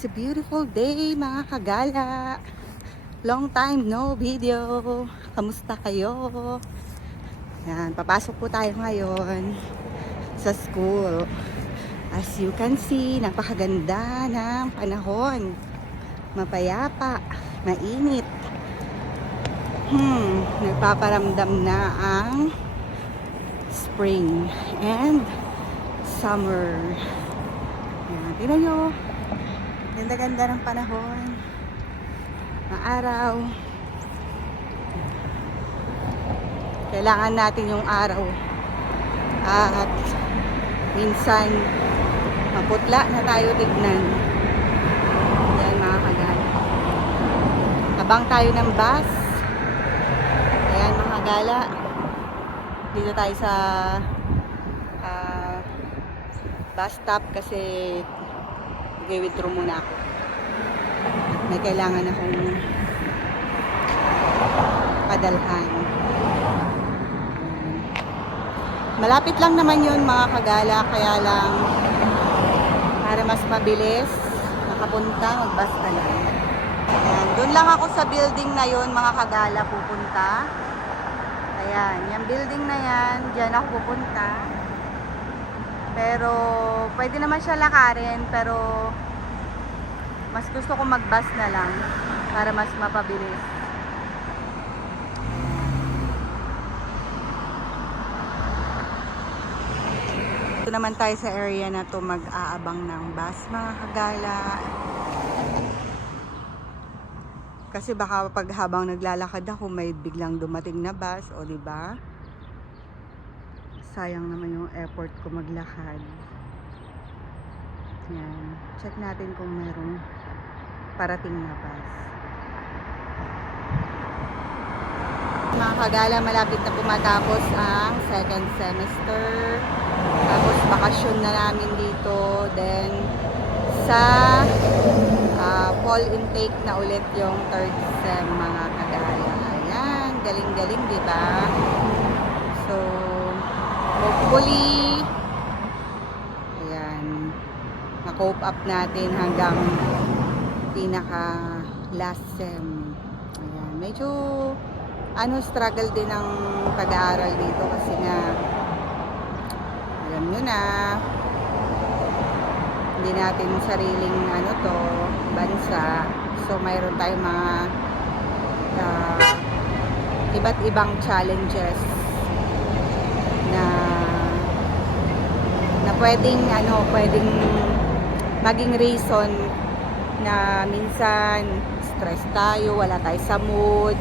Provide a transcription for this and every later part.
It's a beautiful day mga kagala. Long time no video. Kamusta kayo? Yan, papasok po tayo ngayon sa school. As you can see, napakaganda ng panahon. Mapayapa, mainit. Hmm, nagpaparamdam na ang spring and summer. Yan, tingnan nyo. Ganda-ganda ng panahon. Ng araw. Kailangan natin yung araw. At minsan, maputla na tayo tignan. Yan mga kagala. Habang tayo ng bus. Ayan mga kagala. Dito tayo sa ah, bus stop kasi mag-withdraw muna ako. May kailangan akong padalhan. Malapit lang naman yun mga kagala, kaya lang para mas mabilis makapunta, mag-bus na lang. Ayan, doon lang ako sa building na yun mga kagala pupunta. Ayan, yung building na yan, dyan ako pupunta. Pero, pwede naman siya lakarin, pero mas gusto ko mag-bus na lang para mas mapabilis. Ito naman tayo sa area na to mag-aabang ng bus, mga kagala. Kasi baka pag habang naglalakad ako may biglang dumating na bus, o di ba? Sayang naman yung effort ko maglakad. Yan. Check natin kung mayroong parating na bus. Mga kagala, malapit na pumatapos ang second semester. Tapos bakasyon na namin dito. Then, sa ah, fall intake na ulit yung third sem mga kagala. Ayan, galing-galing, di ba? So, hopefully, ayan, na-cope up natin hanggang pinaka last sem. Ayan, medyo ano struggle din ang pag-aaral dito kasi nga alam nyo na hindi natin sariling ano to bansa. So mayroon tayong mga ah, iba't ibang challenges na na pwedeng ano pwedeng maging reason na minsan stress tayo wala tayo sa mood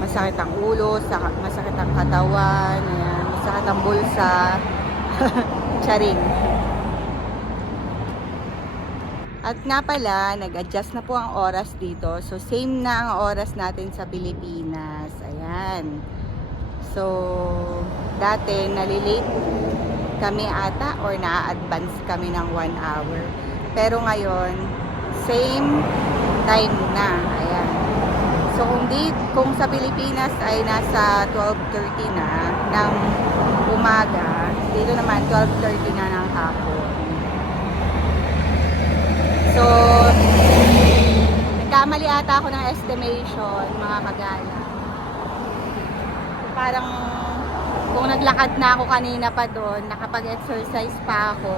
masakit ang ulo sa- masakit ang katawan ayan, masakit ang bulsa charing at nga pala, nag-adjust na po ang oras dito. So, same na ang oras natin sa Pilipinas. Ayan. So, dati, nalilate kami ata or na-advance kami ng 1 hour. Pero ngayon, same time na. Ayan. So, kung, di, kung sa Pilipinas ay nasa 12.30 na ng umaga, dito naman 12.30 na ng hapon. So, nagkamali ata ako ng estimation, mga kagala. Parang, kung naglakad na ako kanina pa doon, nakapag-exercise pa ako.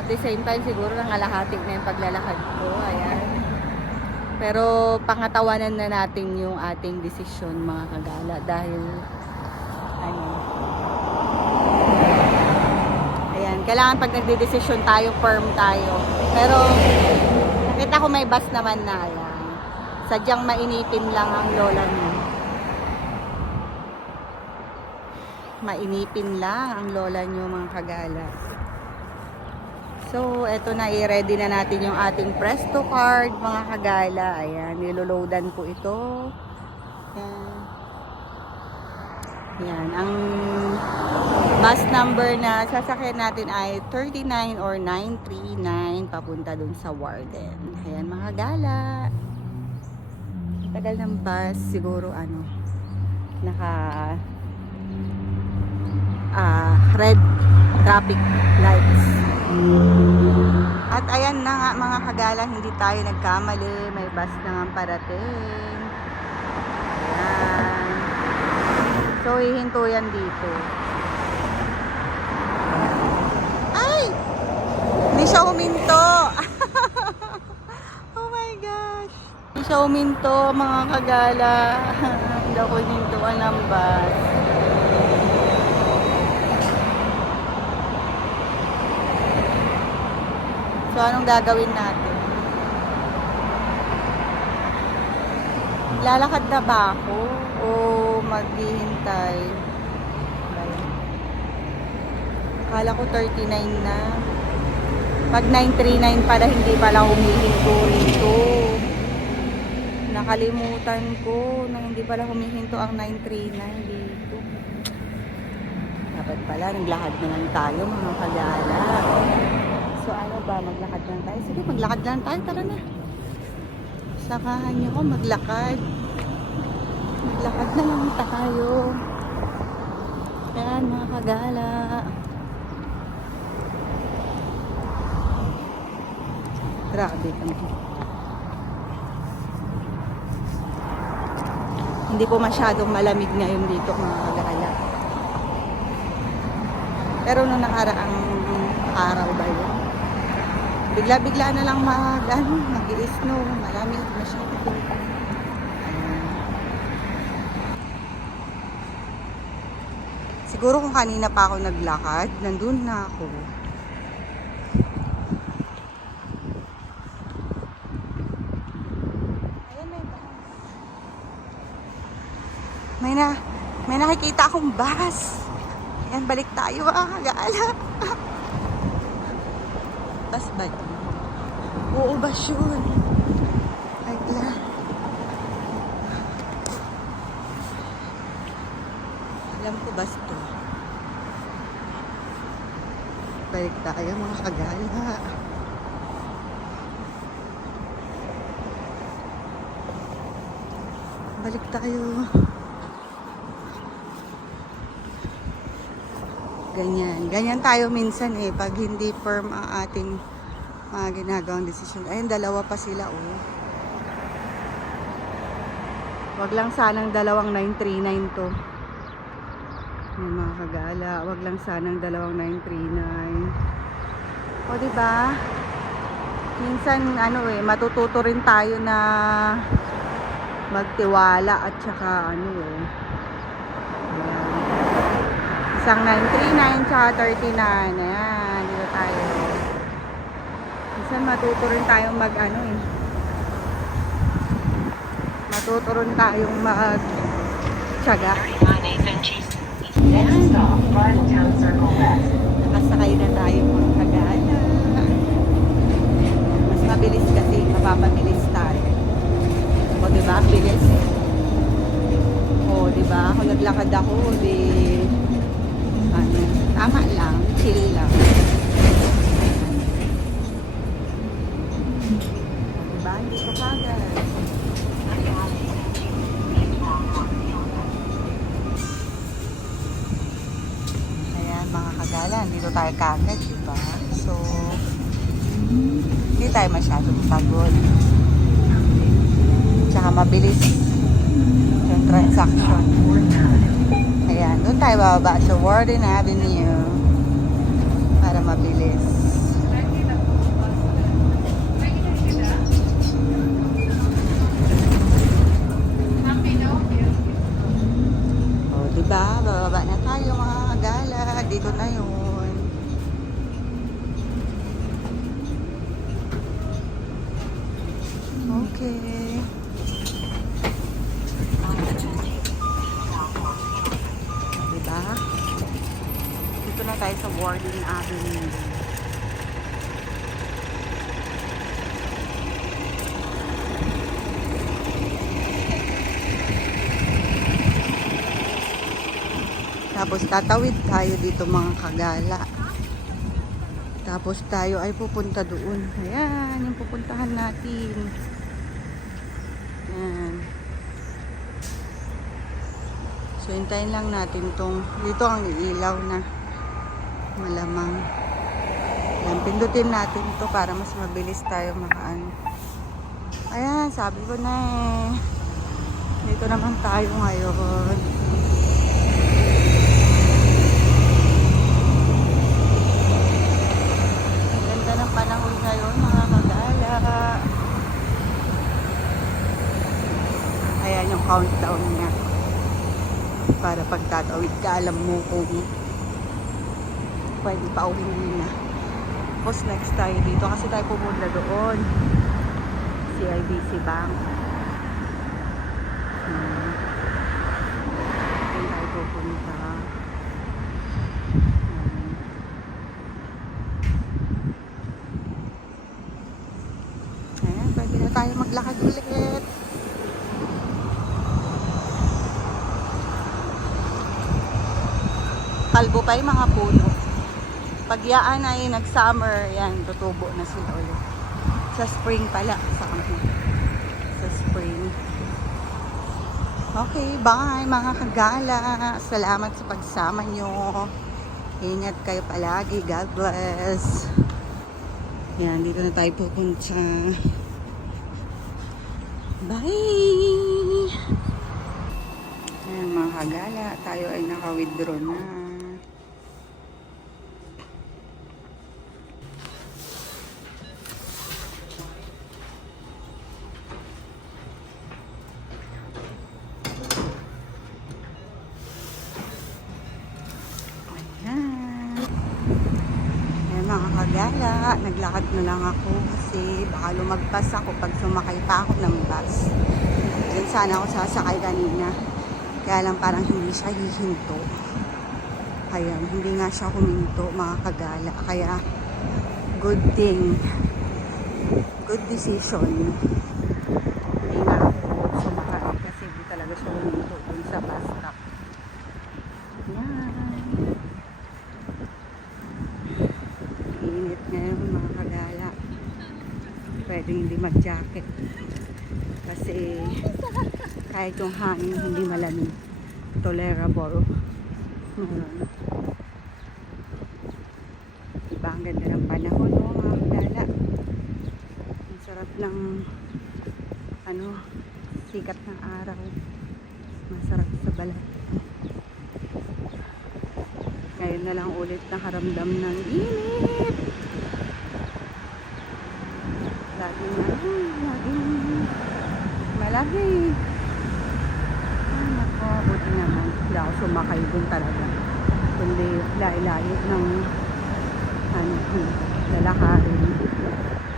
At the same time, siguro nangalahati na yung paglalakad ko. Ayan. Pero, pangatawanan na natin yung ating desisyon, mga kagala. Dahil, ano, Ayan, kailangan pag nagde-desisyon tayo, firm tayo. Pero, nakita ko may bus naman na yan. Sadyang mainipin lang ang lola niyo. Mainipin lang ang lola niyo mga kagala. So, eto na, i-ready na natin yung ating Presto card, mga kagala. Ayan, niloloadan po ito. Ayan. Yan, ang bus number na sasakyan natin ay 39 or 939 papunta dun sa Warden. Ayan mga gala. Tagal ng bus, siguro ano, naka ah, red traffic lights. At ayan na nga mga kagala, hindi tayo nagkamali. May bus na nga parating. Ayan. So, hihinto dito. Ay! Hindi siya huminto. oh my gosh. Hindi siya huminto mga kagala. Hindi ako hinintuan ng bus. So, anong gagawin natin? Lalakad na ba ako? O maghihintay? Akala ko 39 na. Pag 939 pala, hindi pala humihinto-hinto. Nakalimutan ko na hindi pala humihinto ang 939 dito. Dapat pala, naglakad na lang tayo mga kagala. So ano ba, maglakad lang tayo? Sige, maglakad lang tayo. Tara na. Sakahan niyo ko maglakad. Maglakad na lang tayo. Ayan mga kagala. Grabe kami. Hindi po masyadong malamig ngayon dito mga kagala. Pero nung nakaraang araw ba yun? Bigla-bigla na lang mag, ano, mag-i-snow. Malamig masyado. Siguro kung kanina pa ako naglakad, nandun na ako. May na, may nakikita akong bus. Ayan, balik tayo ah, gala. Bus ba bus yun. Wait lang. Alam ko bus to. Balik tayo mga kagala. Balik tayo. Ganyan. Ganyan tayo minsan eh. Pag hindi firm ang ating mga ginagawang desisyon. Ayun, dalawa pa sila oh. Wag lang sanang dalawang 939 to. Yung mga kagala. Wag lang sanang dalawang 939. O, di ba? Minsan, ano eh, matututo rin tayo na magtiwala at saka ano eh. Ayan. Isang 939 tsaka 39. Ayan. Minsan matuto rin tayong mag ano eh. Matuto rin tayong mag tsaga. 39 Nathan Cheese. Next stop, Town Circle West. Nakasakay na tayo mga kagala. Mas mabilis kasi, mapapabilis tayo. O, di ba? Ang Bilis. O, di ba? Kung naglakad ako, di... Ano, tama lang. Chill lang. Hindi ko. Ayan, mga kagala, dito tayo kagad, di ba? So, hindi tayo masyadong pagod. Tsaka mabilis yung transaction. Ayan, doon tayo bababa sa Warden Avenue para mabilis. O, di ba? Bababa na tayo mga kagala. Dito na yun. Okay. Di ba? Dito na sa Warden Avenue. Tapos tatawid tayo dito mga kagala. Tapos tayo ay pupunta doon. Ayan, yung pupuntahan natin. Ayan. So, hintayin lang natin tong, dito ang ilaw na malamang. Yan, pindutin natin to para mas mabilis tayo makaan. Ayan, sabi ko na eh. Dito naman tayo ngayon. Ang ganda ng ngayon, mga kagala. Ayan yung countdown niya. Para pag tatawid ka, alam mo kung pwede pa uwi na. Tapos next tayo dito kasi tayo pumunta doon. CIBC Bank. Hmm. Tayo pupunta. Hmm. Ayan, pwede tayo maglakad ulit. Kalbo pa yung mga puno. Pag yaan ay nag-summer, yan, tutubo na sila ulit. Sa spring pala, summer. Sa spring. Okay, bye mga kagala. Salamat sa pagsama nyo. Ingat kayo palagi. God bless. Yan, dito na tayo pupunta. Bye! Ayan mga kagala, tayo ay naka-withdraw na. Na lang ako kasi baka lumagpas ako pag sumakay pa ako ng bus. Diyan sana ako sasakay kanina. Kaya lang parang hindi siya hihinto. Ayan, hindi nga siya huminto mga kagala. Kaya good thing. Good decision. Hindi na ako sumakay kasi hindi talaga siya huminto dun sa bus stop. Ayan. Init ngayon mga kagala. Pwedeng hindi mag-jacket. Kasi kahit yung hangin hindi malamig. Tolerable. Meron. Diba ang ganda ng panahon no, mga kagala. Ang sarap ng ano, sikat ng araw. Masarap sa balat. Ngayon na lang ulit nakaramdam ng init. Laging ano, laging malamig. Ay, nako, buti naman. Hindi ako sumakay dun talaga. Kundi layo-layo ng ano, lalakarin.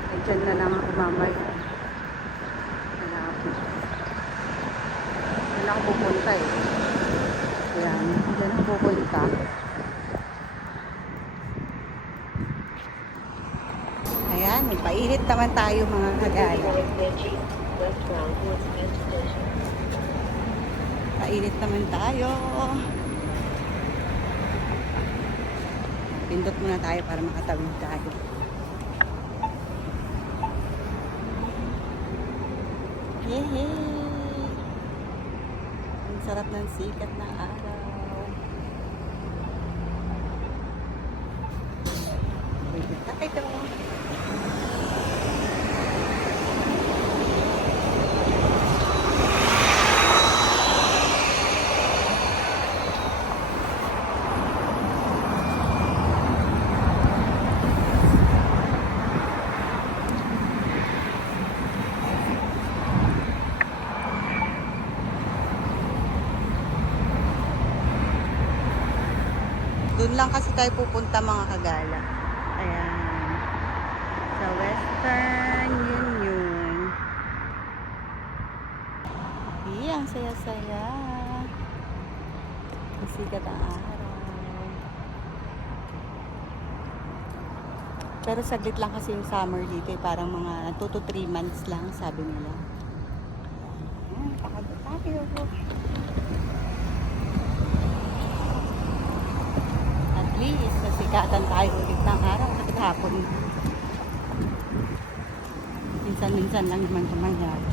Ay, dyan na lang ako mamaya. Malapit. Dyan ako pupunta eh. Ayan, dyan ako pupunta. Ayan, magpainit naman tayo mga kagaya. Painit naman tayo. Pindot muna tayo para makatawid tayo. Yehey! Ang sarap ng sikat ng araw. Wait na tayo. Doon lang kasi tayo pupunta mga kagala. Ayan. Sa Western Union. Iya, ang saya-saya. Ang sikat ang araw. Pero saglit lang kasi yung summer dito. eh. Parang mga 2 to 3 months lang, sabi nila. Ayan, pakagod tayo. Least, nasikatan tayo ulit ng araw at hapon. Minsan-minsan lang naman ito mangyari.